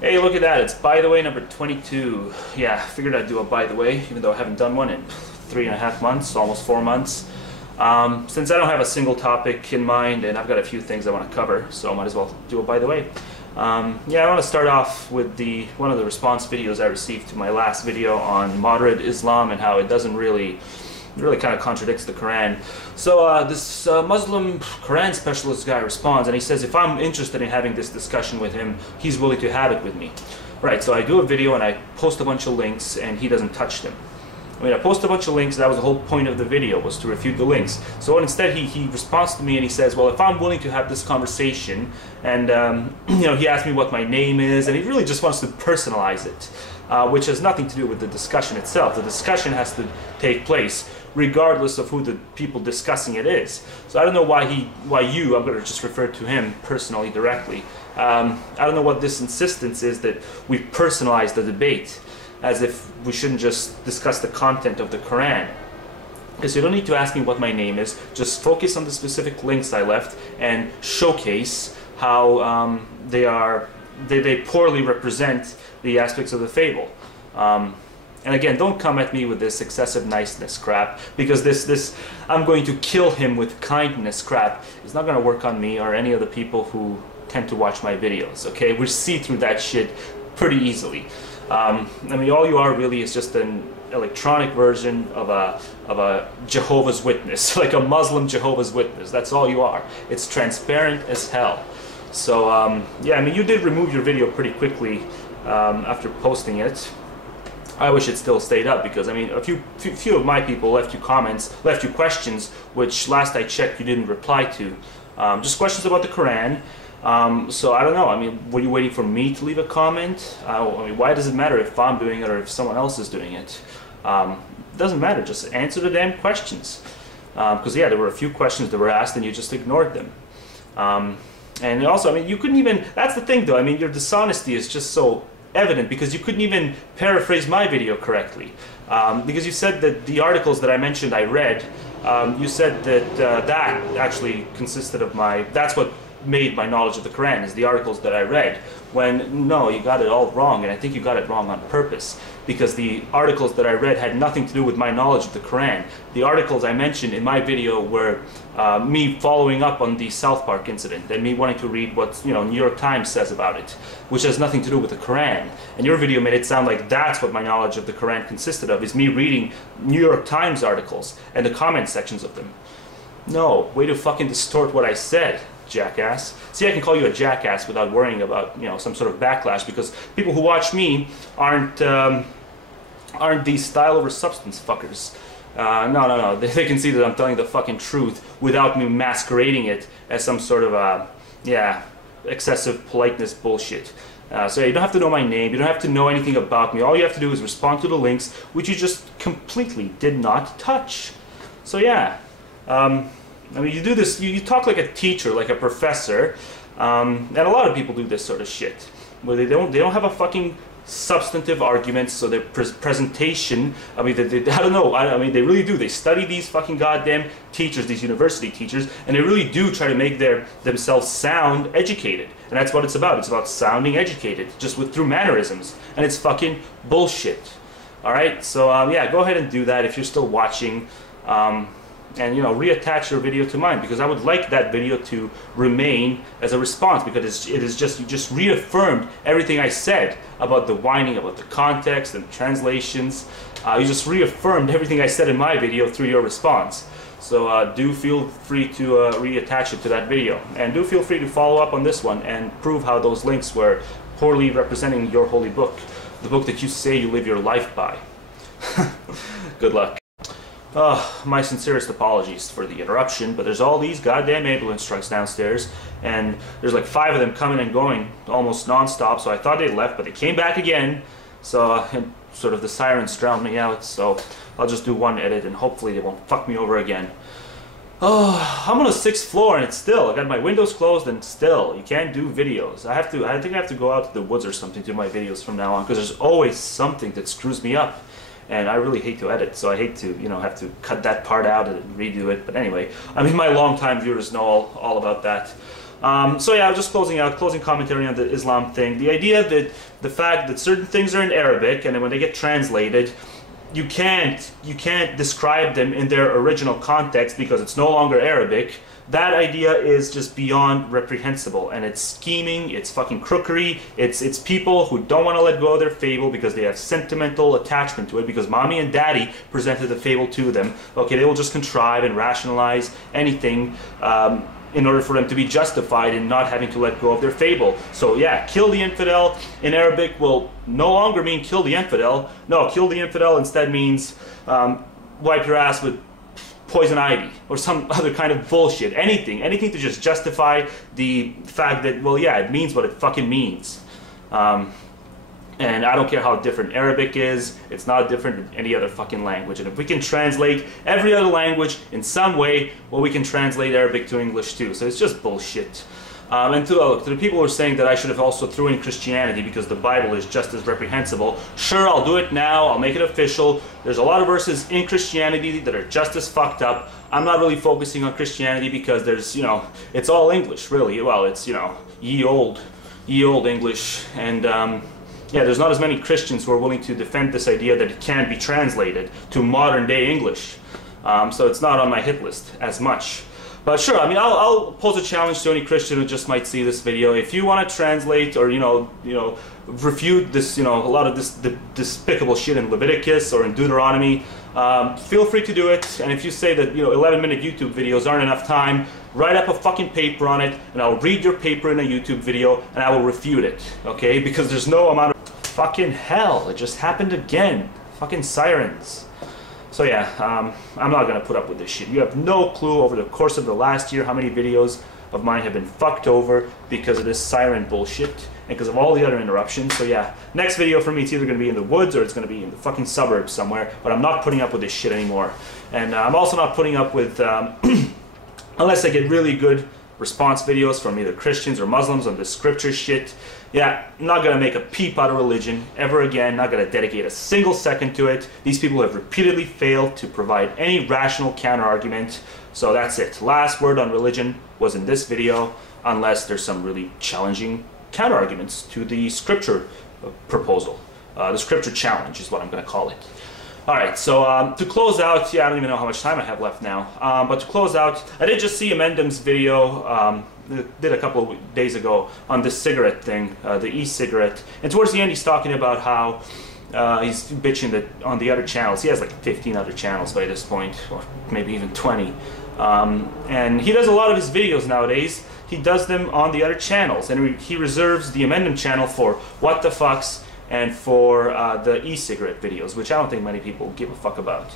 Hey, look at that. It's by the way number 22. Yeah, I figured I'd do a by the way, even though I haven't done one in 3.5 months, almost 4 months. Since I don't have a single topic in mind and I've got a few things I want to cover, so I might as well do a by the way. Yeah, I want to start off with one of the response videos I received to my last video on moderate Islam and how it doesn't really kind of contradicts the Quran. So this Muslim Quran specialist guy responds and he says if I'm interested in having this discussion with him, he's willing to have it with me. Right, so I do a video and I post a bunch of links and he doesn't touch them. I mean, I post a bunch of links, that was the whole point of the video, was to refute the links. So instead he responds to me and he says, well, if I'm willing to have this conversation, and you know, he asked me what my name is, and he really just wants to personalize it, which has nothing to do with the discussion itself. The discussion has to take place regardless of who the people discussing it is. So I don't know why I'm going to just refer to him personally, directly. I don't know what this insistence is that we personalize the debate, as if we shouldn't just discuss the content of the Quran. Because you don't need to ask me what my name is, just focus on the specific links I left and showcase how they poorly represent the aspects of the fable. And again, don't come at me with this excessive niceness crap, because this I'm going to kill him with kindness crap is not going to work on me or any of the people who tend to watch my videos, okay? We see through that shit pretty easily. I mean, all you are really is just an electronic version of a Jehovah's Witness, like a Muslim Jehovah's Witness. That's all you are. It's transparent as hell. So yeah, I mean, you did remove your video pretty quickly after posting it. I wish it still stayed up, because I mean, a few of my people left you comments, left you questions, which last I checked you didn't reply to. Just questions about the Quran. So I don't know, I mean, were you waiting for me to leave a comment? I mean, why does it matter if I'm doing it or if someone else is doing it? It doesn't matter, just answer the damn questions. Because yeah, there were a few questions that were asked and you just ignored them. And also, I mean, you couldn't even, that's the thing though, I mean, your dishonesty is just so evident, because you couldn't even paraphrase my video correctly. Because you said that the articles that I mentioned I read, you said that that actually consisted of that's what made my knowledge of the Quran, is the articles that I read, when no, you got it all wrong, and I think you got it wrong on purpose, because the articles that I read had nothing to do with my knowledge of the Quran. The articles I mentioned in my video were me following up on the South Park incident and me wanting to read what, you know, New York Times says about it, which has nothing to do with the Quran. And your video made it sound like that's what my knowledge of the Quran consisted of, is me reading New York Times articles and the comment sections of them. No, way to fucking distort what I said, jackass. See, I can call you a jackass without worrying about, you know, some sort of backlash, because people who watch me aren't these style over substance fuckers. No. They can see that I'm telling the fucking truth without me masquerading it as some sort of yeah, excessive politeness bullshit. So you don't have to know my name, you don't have to know anything about me. All you have to do is respond to the links, which you just completely did not touch. So yeah. I mean, you do this, you talk like a teacher, like a professor, and a lot of people do this sort of shit, where they don't have a fucking substantive argument, so their presentation, I mean, I don't know, I mean, they really do, they study these fucking goddamn teachers, these university teachers, and they really do try to make themselves sound educated, and that's what it's about sounding educated, just through mannerisms, and it's fucking bullshit. Alright, so yeah, go ahead and do that if you're still watching. And you know, reattach your video to mine, because I would like that video to remain as a response, because you just reaffirmed everything I said about the whining, about the context and the translations. You just reaffirmed everything I said in my video through your response. So do feel free to reattach it to that video, and do feel free to follow up on this one and prove how those links were poorly representing your holy book, the book that you say you live your life by. Good luck. My sincerest apologies for the interruption, but there's all these goddamn ambulance trucks downstairs, and there's like 5 of them coming and going almost non-stop, so I thought they left, but they came back again, so and sort of the sirens drowned me out, so I'll just do one edit and hopefully they won't fuck me over again. Oh, I'm on the 6th floor and it's still, I got my windows closed and still, you can't do videos. I think I have to go out to the woods or something to do my videos from now on, because there's always something that screws me up. And I really hate to edit, so I hate to, you know, have to cut that part out and redo it. But anyway, I mean, my longtime viewers know all about that. So yeah, just closing commentary on the Islam thing. The idea that the fact that certain things are in Arabic and then when they get translated, you can't describe them in their original context because it's no longer Arabic. That idea is just beyond reprehensible, and it's scheming, it's fucking crookery, it's people who don't want to let go of their fable because they have sentimental attachment to it because mommy and daddy presented the fable to them. Okay, they will just contrive and rationalize anything in order for them to be justified in not having to let go of their fable. So yeah, kill the infidel in Arabic will no longer mean kill the infidel. No, kill the infidel instead means wipe your ass with poison ivy or some other kind of bullshit. Anything to just justify the fact that, well, yeah, it means what it fucking means. And I don't care how different Arabic is, it's not different than any other fucking language. And if we can translate every other language in some way, well, we can translate Arabic to English too. So it's just bullshit. And to the people who are saying that I should have also threw in Christianity because the Bible is just as reprehensible, sure, I'll do it now, I'll make it official. There's a lot of verses in Christianity that are just as fucked up. I'm not really focusing on Christianity because there's, you know, it's all English, really. Well, it's, you know, ye old English. And yeah, there's not as many Christians who are willing to defend this idea that it can be translated to modern day English. So it's not on my hit list as much. But sure, I mean, I'll pose a challenge to any Christian who just might see this video. If you want to translate or, you know, refute this, you know, a lot of this despicable shit in Leviticus or in Deuteronomy, feel free to do it. And if you say that, you know, 11-minute YouTube videos aren't enough time, write up a fucking paper on it, and I'll read your paper in a YouTube video, and I will refute it, okay? Because there's no amount of fucking hell. It just happened again. Fucking sirens. So yeah, I'm not gonna put up with this shit. You have no clue over the course of the last year how many videos of mine have been fucked over because of this siren bullshit and because of all the other interruptions. So yeah, next video for me, it's either gonna be in the woods or it's gonna be in the fucking suburbs somewhere, but I'm not putting up with this shit anymore. And I'm also not putting up with, unless I get really good response videos from either Christians or Muslims on this scripture shit. Yeah, I'm not going to make a peep out of religion ever again, not going to dedicate a single second to it. These people have repeatedly failed to provide any rational counter-argument, so that's it. Last word on religion was in this video, unless there's some really challenging counter-arguments to the scripture proposal. The scripture challenge is what I'm going to call it. Alright, so to close out, yeah, I don't even know how much time I have left now, but to close out, I did just see Inmendham's video, did a couple of days ago on this cigarette thing, the e-cigarette, and towards the end he's talking about how he's bitching that on the other channels, he has like 15 other channels by this point, or maybe even 20, and he does a lot of his videos nowadays, he does them on the other channels, and he reserves the Inmendham channel for what the fucks and for the e-cigarette videos, which I don't think many people give a fuck about.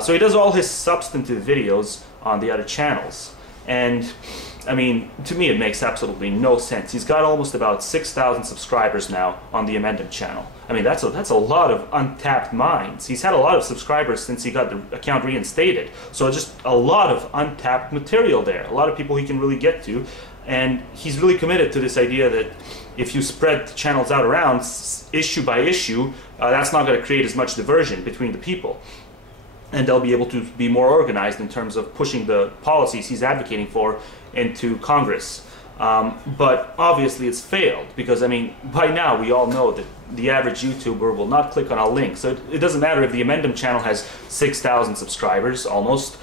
So he does all his substantive videos on the other channels, and I mean, to me it makes absolutely no sense. He's got almost about 6,000 subscribers now on the Inmendham channel. I mean, that's a lot of untapped minds. He's had a lot of subscribers since he got the account reinstated, so just a lot of untapped material there, a lot of people he can really get to, and he's really committed to this idea that if you spread the channels out around issue by issue, that's not going to create as much diversion between the people. And they'll be able to be more organized in terms of pushing the policies he's advocating for into Congress. But obviously it's failed because, I mean, by now we all know that the average YouTuber will not click on a link. So it doesn't matter if the Inmendham channel has 6,000 subscribers almost.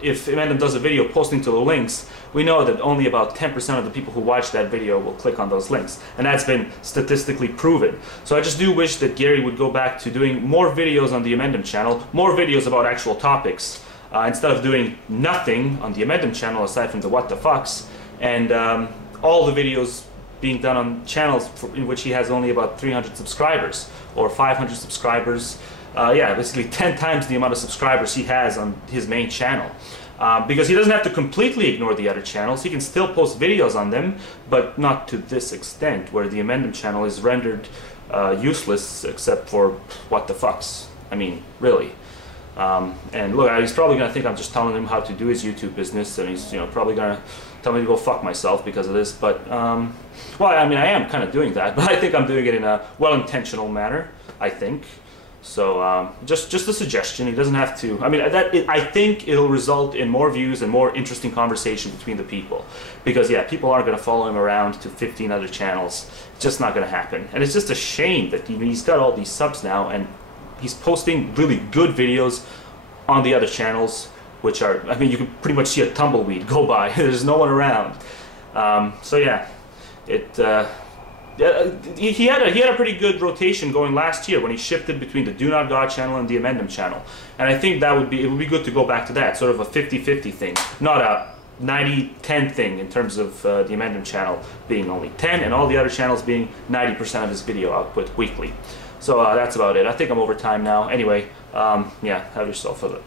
If Inmendham does a video posting to the links, we know that only about 10% of the people who watch that video will click on those links. And that's been statistically proven. So I just do wish that Gary would go back to doing more videos on the Inmendham channel, more videos about actual topics, instead of doing nothing on the Inmendham channel aside from the what the fucks, and all the videos being done on channels in which he has only about 300 subscribers or 500 subscribers. Yeah, basically 10 times the amount of subscribers he has on his main channel. Because he doesn't have to completely ignore the other channels, he can still post videos on them, but not to this extent, where the Inmendham channel is rendered useless except for what the fucks. I mean, really. And look, he's probably going to think I'm just telling him how to do his YouTube business, and he's, you know, probably going to tell me to go fuck myself because of this, but, well, I mean, I am kind of doing that, but I think I'm doing it in a well-intentional manner, I think. So just a suggestion. He doesn't have to. I mean, I think it'll result in more views and more interesting conversation between the people, because yeah, people aren't going to follow him around to 15 other channels. It's just not going to happen, and it's just a shame that he's got all these subs now and he's posting really good videos on the other channels, which are, I mean, you can pretty much see a tumbleweed go by. There's no one around. So yeah, he had a pretty good rotation going last year when he shifted between the Do Not God channel and the Inmendham channel, and I think it would be good to go back to that, sort of a 50-50 thing, not a 90-10 thing in terms of the Inmendham channel being only 10 and all the other channels being 90% of his video output weekly. So that's about it. I think I'm over time now. Anyway, yeah, have yourself a